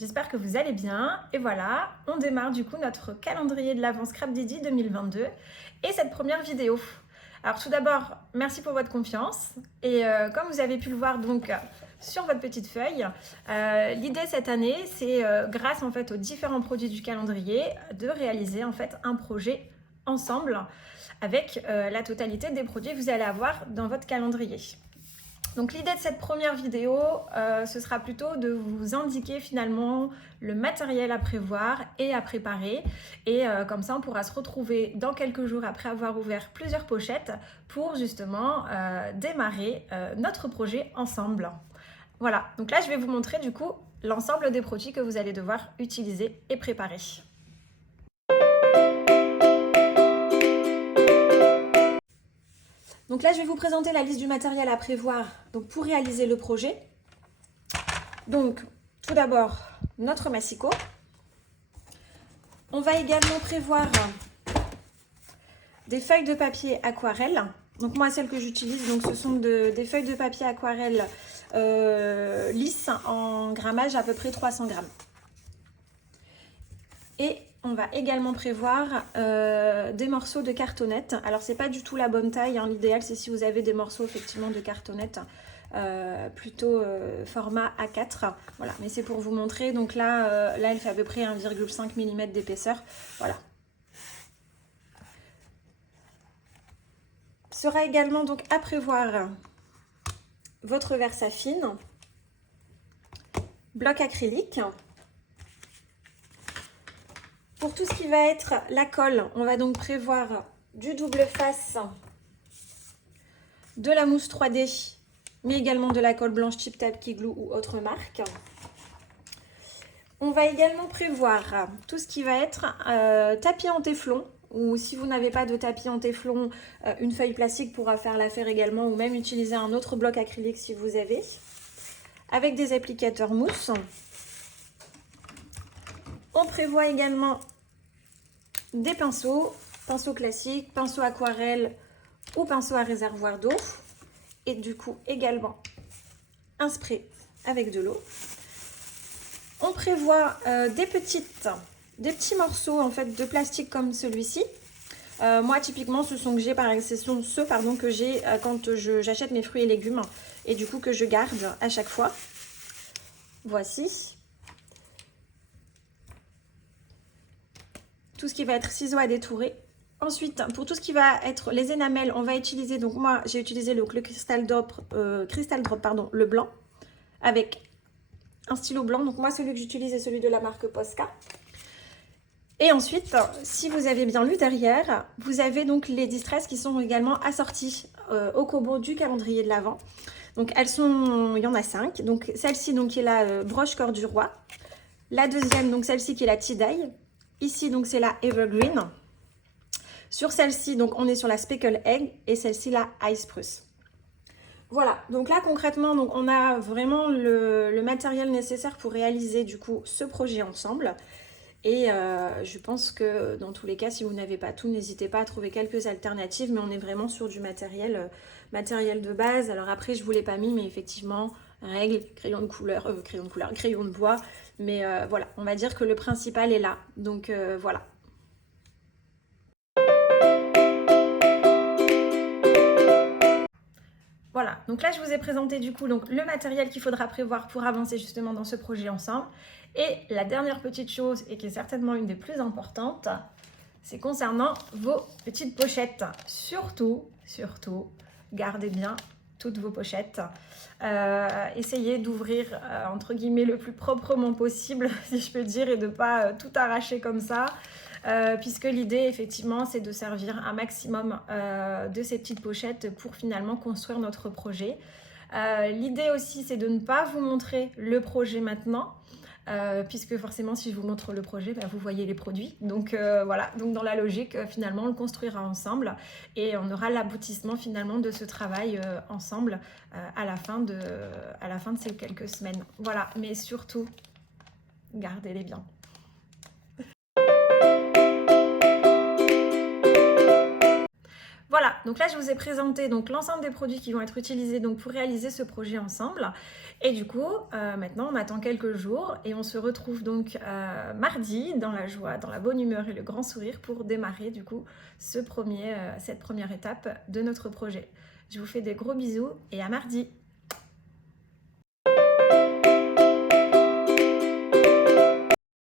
j'espère que vous allez bien. Et voilà, on démarre du coup notre calendrier de l'Avent Scrap Didi 2022 et cette première vidéo. Alors tout d'abord, merci pour votre confiance. Et comme vous avez pu le voir donc sur votre petite feuille, l'idée cette année, c'est grâce en fait aux différents produits du calendrier, de réaliser en fait un projet ensemble avec la totalité des produits que vous allez avoir dans votre calendrier. Donc l'idée de cette première vidéo, ce sera plutôt de vous indiquer finalement le matériel à prévoir et à préparer. Et comme ça, on pourra se retrouver dans quelques jours après avoir ouvert plusieurs pochettes pour justement démarrer notre projet ensemble. Voilà, donc là je vais vous montrer du coup l'ensemble des produits que vous allez devoir utiliser et préparer. Donc là, je vais vous présenter la liste du matériel à prévoir donc pour réaliser le projet. Donc, tout d'abord, notre massicot. On va également prévoir des feuilles de papier aquarelle. Donc moi, celles que j'utilise, donc ce sont des feuilles de papier aquarelle lisses en grammage à peu près 300 grammes. Et on va également prévoir des morceaux de cartonnette. Alors c'est pas du tout la bonne taille, hein. L'idéal c'est si vous avez des morceaux effectivement de cartonnette plutôt format A4. Voilà, mais c'est pour vous montrer. Donc là, elle fait à peu près 1,5 mm d'épaisseur. Voilà. Sera également donc à prévoir votre Versafine, bloc acrylique. Pour tout ce qui va être la colle, on va donc prévoir du double face, de la mousse 3D, mais également de la colle blanche type Tape Glue ou autre marque. On va également prévoir tout ce qui va être tapis en téflon, ou si vous n'avez pas de tapis en téflon, une feuille plastique pourra faire l'affaire également, ou même utiliser un autre bloc acrylique si vous avez, avec des applicateurs mousse. On prévoit également des pinceaux, pinceaux classiques, pinceaux aquarelle ou pinceaux à réservoir d'eau. Et du coup également un spray avec de l'eau. On prévoit des petits morceaux en fait de plastique comme celui-ci. Moi typiquement ce sont ceux que j'ai quand j'achète mes fruits et légumes et du coup que je garde à chaque fois. Voici. Tout ce qui va être ciseaux à détourer. Ensuite, pour tout ce qui va être les énamels, on va utiliser, donc moi j'ai utilisé le Crystal Drop, le blanc, avec un stylo blanc. Donc moi celui que j'utilise est celui de la marque Posca. Et ensuite, si vous avez bien lu derrière, vous avez donc les Distress qui sont également assorties au combo du calendrier de l'Avent. Donc il y en a 5. Donc celle-ci donc qui est la broche cœur du roi. La deuxième, donc celle-ci qui est la Tie-Dye. Ici, donc, c'est la Evergreen. Sur celle-ci, donc, on est sur la Speckle Egg et celle-ci, la Ice Spruce. Voilà, donc là, concrètement, donc, on a vraiment le matériel nécessaire pour réaliser, du coup, ce projet ensemble. Et je pense que, dans tous les cas, si vous n'avez pas tout, n'hésitez pas à trouver quelques alternatives. Mais on est vraiment sur du matériel de base. Alors après, je ne vous l'ai pas mis, mais effectivement, règles, crayon de bois. Mais voilà, on va dire que le principal est là. Donc voilà. Voilà, donc là je vous ai présenté du coup donc, le matériel qu'il faudra prévoir pour avancer justement dans ce projet ensemble. Et la dernière petite chose, et qui est certainement une des plus importantes, c'est concernant vos petites pochettes. Surtout, gardez bien toutes vos pochettes. Essayez d'ouvrir entre guillemets le plus proprement possible, si je peux dire, et de ne pas tout arracher comme ça. Puisque l'idée effectivement c'est de servir un maximum de ces petites pochettes pour finalement construire notre projet. L'idée aussi c'est de ne pas vous montrer le projet maintenant, puisque forcément si je vous montre le projet, vous voyez les produits. Donc voilà, donc dans la logique finalement on le construira ensemble et on aura l'aboutissement finalement de ce travail ensemble à la fin de ces quelques semaines. Voilà, mais surtout gardez-les bien. Voilà, donc là je vous ai présenté donc l'ensemble des produits qui vont être utilisés donc pour réaliser ce projet ensemble. Et du coup, maintenant on attend quelques jours et on se retrouve donc mardi dans la joie, dans la bonne humeur et le grand sourire pour démarrer du coup cette première étape de notre projet. Je vous fais des gros bisous et à mardi.